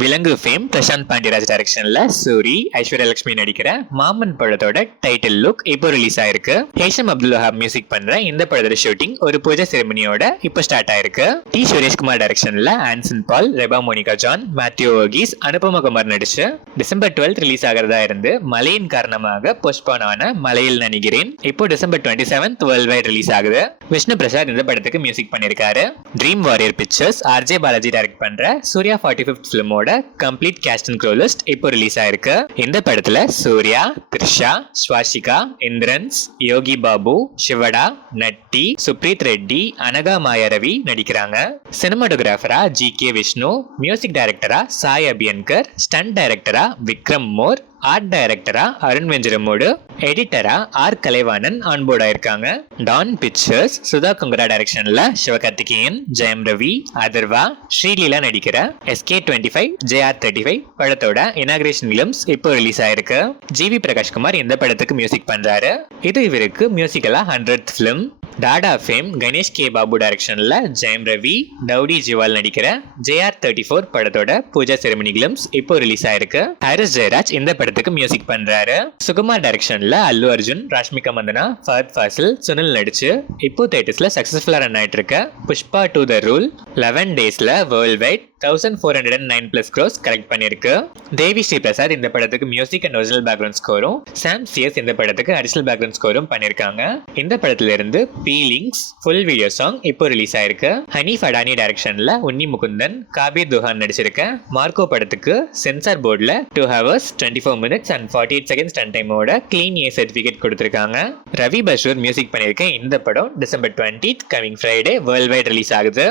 விலங்கு ஃபேம் பிரசாந்த் பாண்டியராஜ் டைரக்ஷன்ல சூரி ஐஸ்வர்யா லட்சுமி நடிக்கிற மாமன் படத்தோட டைட்டில் லுக் இப்போ ரிலீஸ் ஆயிருக்கு. ஹேஷம் அப்துல் வஹாப் மியூசிக் பண்ற இந்த படத்தோட ஷூட்டிங் ஒரு பூஜை செரிமனியோட இப்போ ஸ்டார்ட் ஆயிருக்கு. டி சுரேஷ்குமார் டைரக்ஷன்ல ஆன்சன் பால், ரெபா மோனிகா ஜான், மேத்யூ வர்கீஸ், அனுபமா குமார் நடிச்சு டிசம்பர் 12 ரிலீஸ் ஆகிறதா இருந்து மழையின் காரணமாக போஸ்ட்போன் ஆன மலையில் நடிக்கிறேன் இப்போ டிசம்பர் 27 வேர்ல்ட் வைட் ரிலீஸ் ஆகுது. விஷ்ணு பிரசாத் இந்த படத்துக்கு மியூசிக் பண்ணிருக்காரு. Dream Warrior Pictures RJ Balaji direct பண்ற சூர்யா 45th ஃபிலிமோட complete cast and crew list இப்போ ரிலீஸ் ஆயிருக்கு. இந்த படத்துல சூர்யா, த்ரிஷா, ஸ்வாசிகா, இந்திரன்ஸ், யோகி பாபு, சிவடா, நட்டி, சுப்ரீத் ரெட்டி, அனகா மாயாரவி நடிக்கிறாங்க. சினிமாட்டோகிராஃபரா ஜி.கே. விஷ்ணு, மியூசிக் டைரக்டரா சாய் அபியன்கர், ஸ்டண்ட் டைரக்டரா விக்ரம் மோர், ஆர்ட் டைரக்டரா அருண் வெஞ்சரமோடு, எடிட்டரா ஆர் கலைவாணன் ஆன்போர்ட் ஆயிருக்காங்க. டான் பிக்சர்ஸ் சுதா குங்கரா டைரக்ஷன்ல சிவகார்த்திகேயன், ஜெயம் ரவி, அதர்வா, ஸ்ரீலீலா நடிக்கிற SK25 JR35 படத்தோட இனாகிரேஷன் ஃபிலிம்ஸ் இப்போ ரிலீஸ் ஆயிருக்கு. ஜிவி பிரகாஷ்குமார் இந்த படத்துக்கு மியூசிக் பண்றாரு. இது இவருக்கு மியூசிக்கலா 100th film. Dada fame Ganesh K Babu டைரக்ஷன்ல ஜெயம் ரவி, டவுடி ஜிவால் நடிக்கிற JR34 படத்தோட பூஜா செரிமனி கிளிம்ஸ் இப்போ ரிலீஸ் ஆயிருக்கு. ஹாரிஸ் ஜெயராஜ் இந்த படத்துக்கு மியூசிக் பண்றாரு. சுகுமார் டைரக்ஷன்ல அல்லு அர்ஜுன், ராஷ்மிகா மந்தனா, ஃபஹத் ஃபாசில், சுனில் நடிச்சு இப்போ தியேட்டர்ஸ்ல சக்சஸ்ஃபுல்லா ரன் ஆயிட்டு இருக்க புஷ்பா 2 த ரூல் 11 டேஸ்ல வேர்ல்ட் வைட் 1409+ crores கலெக்ட் பண்ணிருக்கு. தேவி ஸ்ரீ பிரசாத் இந்த படத்துக்கு மியூசிக் அண்ட் ஒரிஜினல் பேக்ரவுண்ட் ஸ்கோரும், சாம் சிஎஸ் இந்த படத்துக்கு அடிஷனல் பேக்ரவுண்ட் ஸ்கோரும் பண்ணிருக்காங்க. இந்த படத்துல இருந்து பீலிங்ஸ் ஃபுல் வீடியோ சாங் இப்போ ரிலீஸ் ஆயிருக்கு. ஹனீஃப் அடானி டைரக்ஷன்ல உன்னி முகுந்தன், காபீர் துஹான் நடிச்சிருக்க மார்க்கோ படத்துக்கு சென்சார் போர்ட்ல 2 hours 24 minutes and 48 seconds run டைமோட கிளீன் ஏ சர்டிபிகேட் கொடுத்திருக்காங்க. ரவி பஷூர் மியூசிக் பண்ணிருக்க இந்த படம் December 20 coming Friday worldwide release ஆகுது.